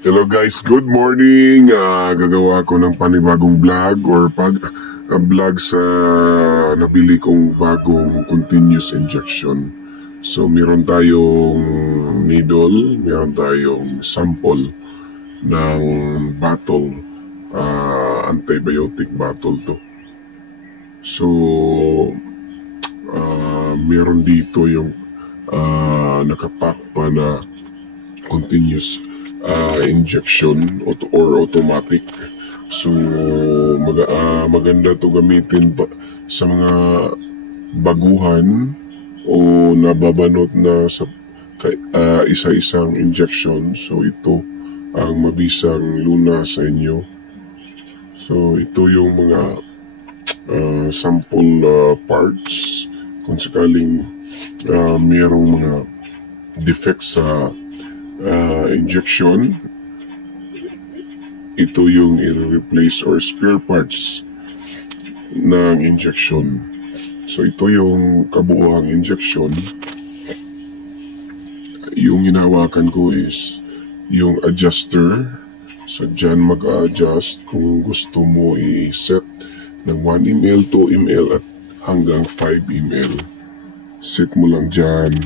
Hello guys, good morning! Gagawa ko ng panibagong vlog or vlog sa nabili kong bagong continuous injection. So meron tayong needle, meron tayong sample ng bottle, antibiotic bottle to. So meron dito yung nakapack pa na continuous injection or automatic. So maganda to gamitin pa sa mga baguhan o nababanot na sa isa-isang injection. So ito ang mabisang luna sa inyo. So ito yung mga sample parts kung sakaling mayroong mga defects sa injection. Ito yung i-replace or spare parts ng injection. So ito yung kabuuang injection. Yung hinahawakan ko is yung adjuster. So dyan mag-adjust kung gusto mo i-set ng 1 ml, 2 ml at hanggang 5 ml. Set mo lang dyan.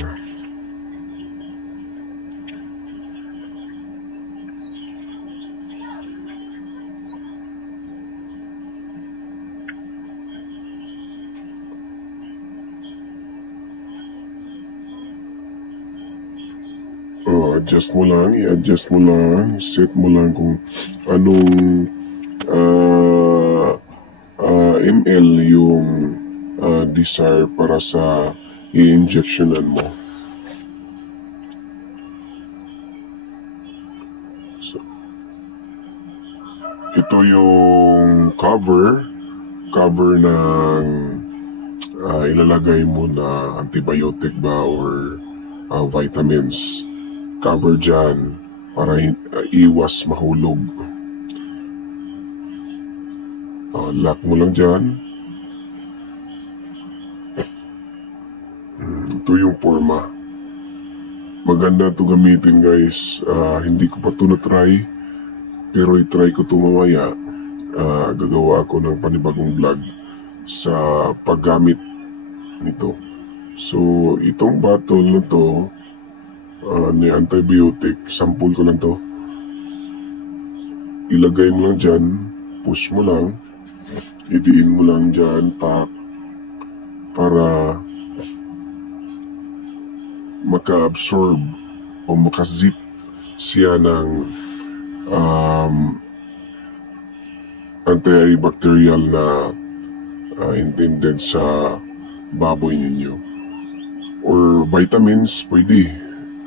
Adjust mo lang, i-adjust mo lang, set mo lang kung anong ml yung desire para sa i-injectionan mo. So, ito yung cover ng ilalagay mo na antibiotic ba or vitamins. Cover dyan para iwas mahulog. Lock mo lang dyan. Ito yung forma. Maganda ito gamitin guys. Hindi ko pa ito na-try. Pero i-try ko ito mamaya. Gagawa ako ng panibagong vlog sa paggamit nito. So itong bottle na to ni antibiotic, sample ko lang to. Ilagay mo lang dyan, push mo lang, idiin mo lang dyan, pack, para maka-absorb o maka-zip siya ng antibacterial na intended sa baboy ninyo. Or vitamins, pwede.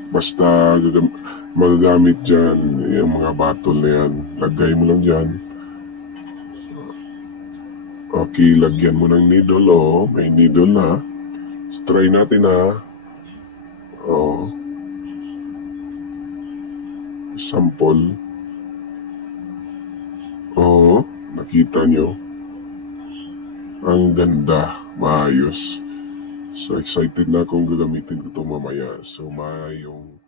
Basta magagamit dyan yung mga bottle na yan. Lagay mo lang dyan. Okay, lagyan mo ng needle. May needle na. So, try natin ha. Sample. Nakita nyo. Ang ganda. Maayos. So excited na akong gagamitin ko ito mamaya. So mayong